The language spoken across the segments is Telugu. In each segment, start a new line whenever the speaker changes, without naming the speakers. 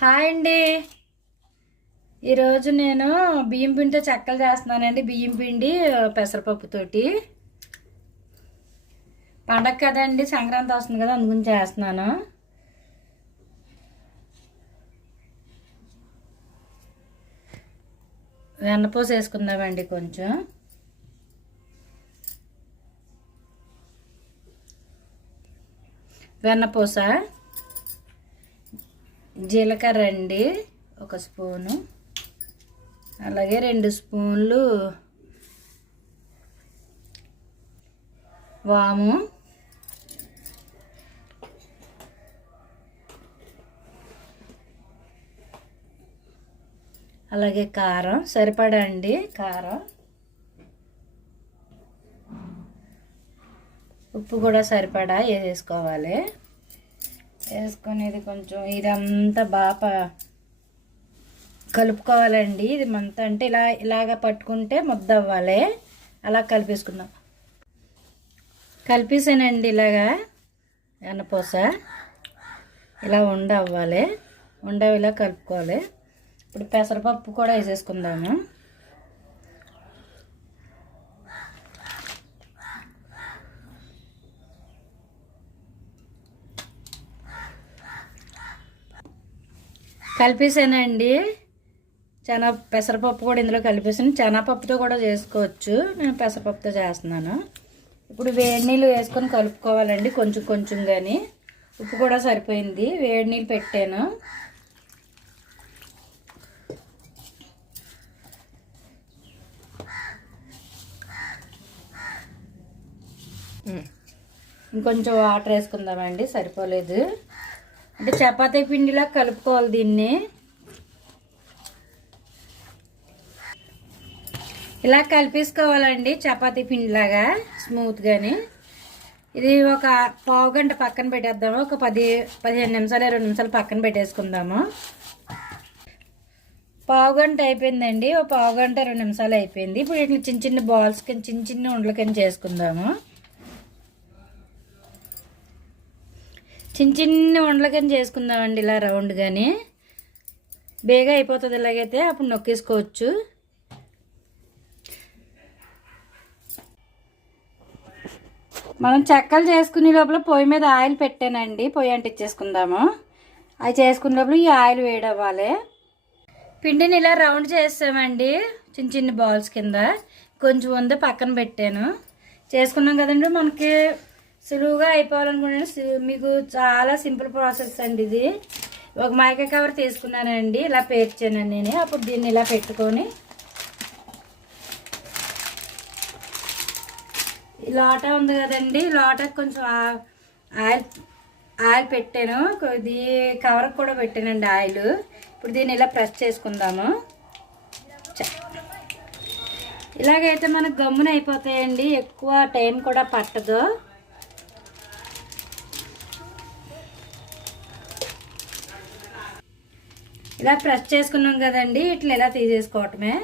హాయ్ అండి. ఈరోజు నేను బియ్యం పిండితో చెక్కలు చేస్తున్నానండి. బియ్యం పిండి పెసరపప్పుతోటి పండగ కదండి సంక్రాంతి వస్తుంది కదా అందుకని చేస్తున్నాను. వెన్నపూస వేసుకుందామండి కొంచెం. వెన్నపూస జీలకర్ర అండి ఒక స్పూను. అలాగే రెండు స్పూన్లు వాము. అలాగే కారం సరిపడా అండి కారం. ఉప్పు కూడా సరిపడా వేసేసుకోవాలి వేసుకొని ఇది కొంచెం ఇదంతా బాగా కలుపుకోవాలండి. ఇది మంత అంటే ఇలా ఇలాగ పట్టుకుంటే ముద్ద అవ్వాలి అలా కలిపేసుకుందాం. కలిపేసానండి ఇలాగా. ఎన్నపూస ఇలా ఉండ అవ్వాలి ఉండ ఇలా కలుపుకోవాలి. ఇప్పుడు పెసరపప్పు కూడా వేసేసుకుందాము. కలిపేసానండి. శనగ పెసరపప్పు కూడా ఇందులో కలిపేసాను. శనగపప్పుతో కూడా చేసుకోవచ్చు. నేను పెసరపప్పుతో చేస్తున్నాను. ఇప్పుడు వేడి నీళ్ళు వేసుకొని కలుపుకోవాలండి కొంచెం కొంచెం కానీ ఉప్పు కూడా సరిపోయింది. వేడి నీళ్ళు పెట్టాను. ఇంకొంచెం వాటర్ వేసుకుందామండి. సరిపోలేదు. అంటే చపాతీ పిండిలా కలుపుకోవాలి దీన్ని. ఇలా కలిపేసుకోవాలండి చపాతీ పిండిలాగా స్మూత్గాని ఇది ఒక పావు గంట పక్కన పెట్టేద్దాము. ఒక పది పదిహేను నిమిషాలు ఇరవై నిమిషాలు పక్కన పెట్టేసుకుందాము. పావు గంట అయిపోయిందండి. ఒక పావు గంట ఇరవై నిమిషాలు అయిపోయింది. ఇప్పుడు ఇట్లా చిన్న చిన్న బాల్స్ కింద చిన్న చిన్న ఉండల కింద చేసుకుందాము. చిన్న చిన్న ఉండల కింద చేసుకుందామండి ఇలా రౌండ్ కానీ బేగా అయిపోతుంది ఇలాగైతే అప్పుడు నొక్కేసుకోవచ్చు. మనం చెక్కలు చేసుకునే లోపల పొయ్యి మీద ఆయిల్ పెట్టానండి. పొయ్యి అంటించేసుకుందాము. అవి చేసుకునే లోపల ఈ ఆయిల్ వేడవ్వాలి. పిండిని ఇలా రౌండ్ చేస్తామండి చిన్న చిన్న బాల్స్ కింద. కొంచెం ఉంది పక్కన పెట్టాను. చేసుకున్నాం కదండి మనకి సులువుగా అయిపోవాలనుకుంటే మీకు చాలా సింపుల్ ప్రాసెస్ అండి ఇది. ఒక మైక కవర్ తీసుకున్నానండి. ఇలా పేర్చాను నేను. అప్పుడు దీన్ని ఇలా పెట్టుకొని ఈ లోట ఉంది కదండి. లోట కొంచెం ఆయిల్ ఆయిల్ పెట్టాను. ఇది కవర్ కూడా పెట్టానండి ఆయిల్. ఇప్పుడు దీన్ని ఇలా ప్రెస్ చేసుకుందాము. ఇలాగైతే మనకు గమ్మున అయిపోతాయండి. ఎక్కువ టైం కూడా పట్టదు. ఇలా ప్రెస్ చేసుకున్నాం కదండి ఇట్లా ఇలా తీసేసుకోవటమే.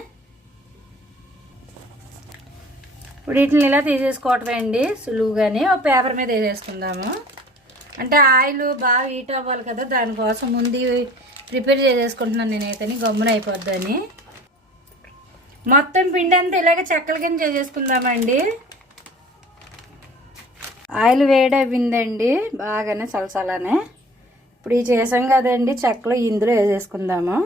ఇప్పుడు వీటిని ఇలా తీసేసుకోవటమే అండి సులువుగానే. ఒక పేపర్ మీద వేసేసుకుందాము. అంటే ఆయిల్ బాగా హీట్ అవ్వాలి కదా దానికోసం ముందు ప్రిపేర్ చేసేసుకుంటున్నాను నేనైతే గమ్మున అయిపోద్దని. మొత్తం పిండి అంతా ఇలాగ చెక్కల కింద చేసేసుకుందామండి. ఆయిల్ వేడి అయిపోయిందండి బాగానే సలసలానే ఇప్పుడు ఈ చేసాం కదండి చెక్కలు ఇందులో వేసేసుకుందాము.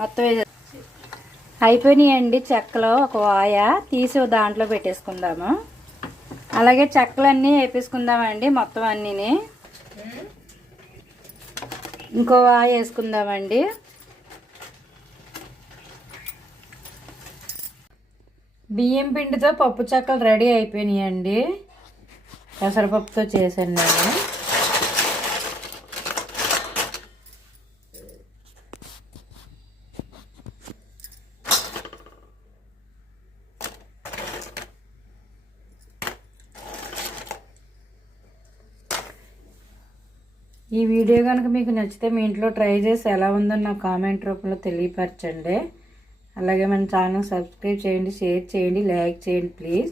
మొత్తం అయిపోయినాయండి చెక్కలు ఒక వాయ తీసి దాంట్లో పెట్టేసుకుందాము. అలాగే చెక్కలన్నీ వేపేసుకుందామండి మొత్తం అన్నీని. ఇంకో వాయ వేసుకుందామండి. బియ్యం పిండితో పప్పు చెక్కలు రెడీ అయిపోయినాయండి. పెసరపప్పుతో చేశాను నేను. ఈ వీడియో కనుక మీకు నచ్చితే మీ ఇంట్లో ట్రై చేసి ఎలా ఉందని నా కామెంట్ రూపంలో తెలియపరచండి. అలాగే మన ఛానల్ సబ్స్క్రైబ్ చేయండి షేర్ చేయండి లైక్ చేయండి ప్లీజ్.